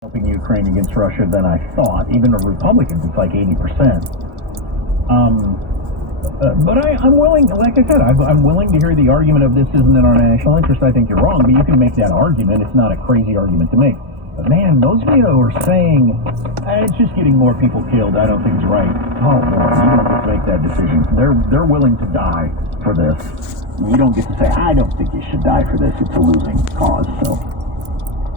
helping Ukraine against Russia than I thought. Even the Republicans, it's like 80%. But I'm willing, like I said, I'm willing to hear the argument of this isn't in our national interest. I think you're wrong, but you can make that argument. It's not a crazy argument to make. But man, those people who are saying it's just getting more people killed, I don't think it's right. Oh boy, you don't get to make that decision. They're willing to die for this. You don't get to say, I don't think you should die for this. It's a losing cause. So,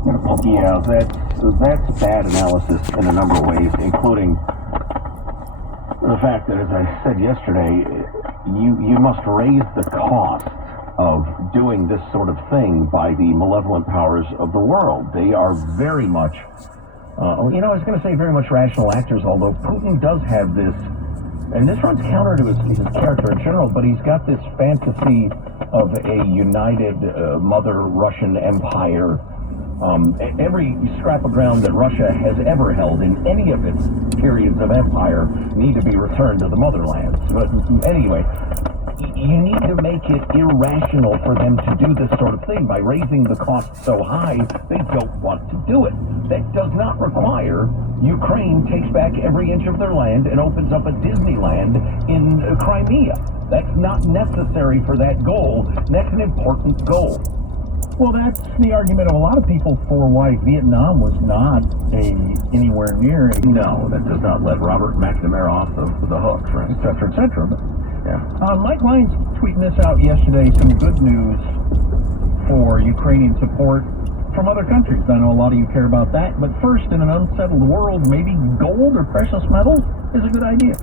yeah, that's bad analysis in a number of ways, including the fact that, as I said yesterday, you must raise the cost of doing this sort of thing by the malevolent powers of the world. They are very much, I was going to say very much rational actors, although Putin does have this, and this runs counter to his character in general, but he's got this fantasy of a united mother Russian empire. Every scrap of ground that Russia has ever held in any of its periods of empire need to be returned to the motherlands. But anyway, you need to make it irrational for them to do this sort of thing by raising the cost so high they don't want to do it. That does not require Ukraine takes back every inch of their land and opens up a Disneyland in Crimea. That's not necessary for that goal. That's an important goal. Well, that's the argument of a lot of people for why Vietnam was not anywhere near. No, that does not let Robert McNamara off the hook, right? Et cetera, et cetera. But, yeah. Mike Lyons tweeting this out yesterday, some good news for Ukrainian support from other countries. I know a lot of you care about that, but first, in an unsettled world, maybe gold or precious metals is a good idea.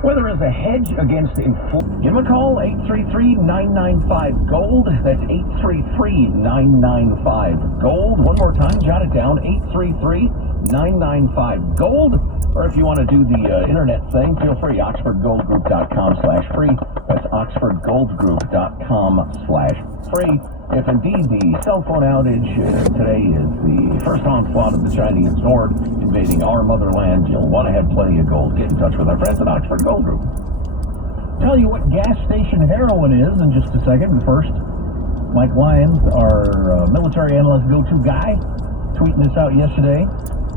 Whether as a hedge against inflation, give them a call, 833-995-GOLD. That's 833-995-GOLD. One more time, jot it down, 833-995-GOLD. Or if you want to do the internet thing, feel free, oxfordgoldgroup.com/free. That's oxfordgoldgroup.com/free. If indeed the cell phone outage today is the first onslaught of the Chinese horde invading our motherland, you'll want to have plenty of gold. Get in touch with our friends at Oxford Gold Group. Tell you what gas station heroin is in just a second. But first, Mike Lyons, our military analyst go-to guy, tweeting this out yesterday.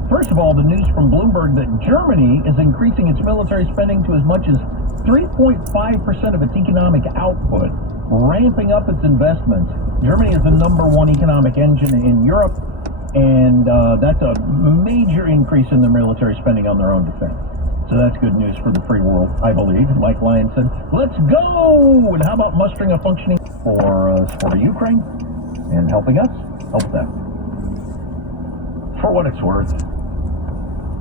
First of all, the news from Bloomberg that Germany is increasing its military spending to as much as 3.5% of its economic output, ramping up its investments. Germany is the #1 economic engine in Europe, and that's a major increase in their military spending on their own defense. So that's good news for the free world, I believe. Mike Lyons said, let's go! And how about mustering a functioning for Ukraine and helping us help them? For what it's worth,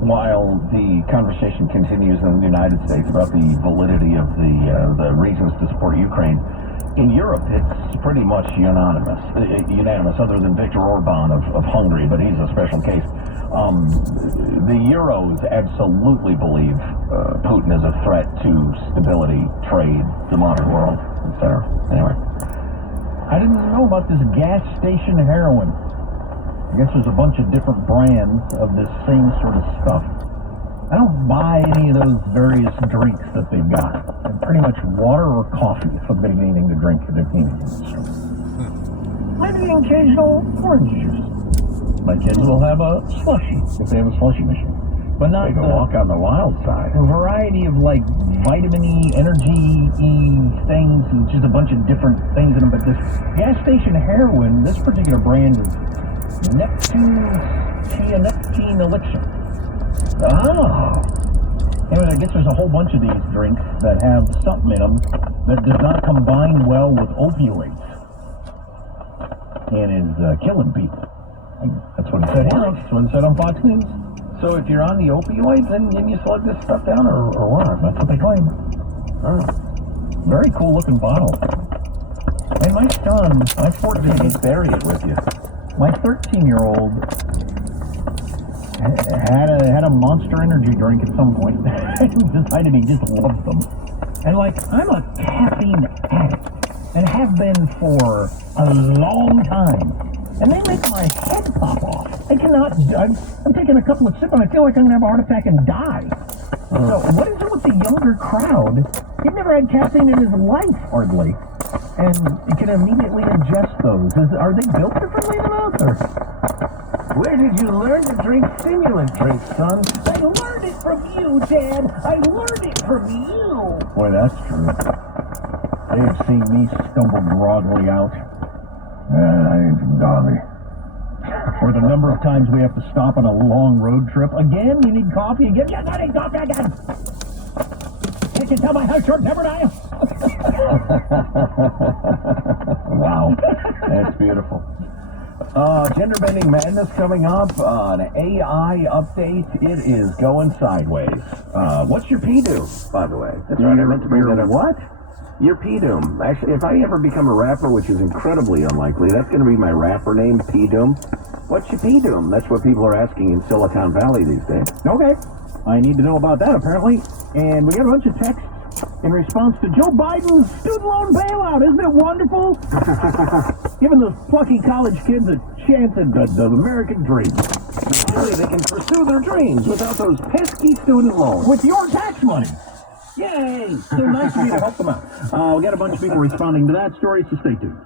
while the conversation continues in the United States about the validity of the reasons to support Ukraine, in Europe it's pretty much unanimous, other than Viktor Orban of Hungary, but he's a special case. The Euros absolutely believe Putin is a threat to stability, trade, the modern world, etc. Anyway, I didn't know about this gas station heroin. I guess there's a bunch of different brands of this same sort of stuff. I don't buy any of those various drinks that they've got. They're pretty much water or coffee if I'm getting anything to drink at the convenience store. Maybe the occasional orange juice. My kids will have a slushie if they have a slushie machine. But not they can walk on the wild side. A variety of like vitamin E, energy E things, and just a bunch of different things in them. But this gas station heroin, this particular brand is Neptune Elixir. Anyway, I guess there's a whole bunch of these drinks that have something in them that does not combine well with opioids and is killing people. That's what it said here. That's what it said on Fox News. So if you're on the opioids, then you slug this stuff down or what? That's what they claim. Very cool looking bottle. And my son, my 14, bury it with you. My 13-year-old had a Monster Energy drink at some point and decided he just loves them. And I'm a caffeine addict and have been for a long time. And they make my head pop off. I cannot, I'm taking a couple of sips and I feel like I'm going to have a heart attack and die. So what is it with the younger crowd? He'd never had caffeine in his life, hardly. And you can immediately ingest those. Are they built differently than us? Or? Where did you learn to drink stimulant drinks, son? I learned it from you, Dad. I learned it from you. Boy, that's true. They have seen me stumble groggily out. I ain't from Dolly. Or the number of times we have to stop on a long road trip. Again, you need coffee again? Yes, I need coffee again. Can't you tell by how short-tempered I am? Wow, that's beautiful. Gender bending madness coming up. An AI update. It is going sideways. What's your P-doom, by the way? That's right, I meant to bring that up. What? Your P-doom. Actually, if I ever become a rapper, which is incredibly unlikely, that's going to be my rapper name, P-doom. What's your P-doom? That's what people are asking in Silicon Valley these days. Okay. I need to know about that, apparently. And we got a bunch of texts in response to Joe Biden's student loan bailout. Isn't it wonderful? Giving those plucky college kids a chance at the American dream. Finally, they can pursue their dreams without those pesky student loans. With your tax money. Yay! So nice of you to help them out. We got a bunch of people responding to that story, so stay tuned.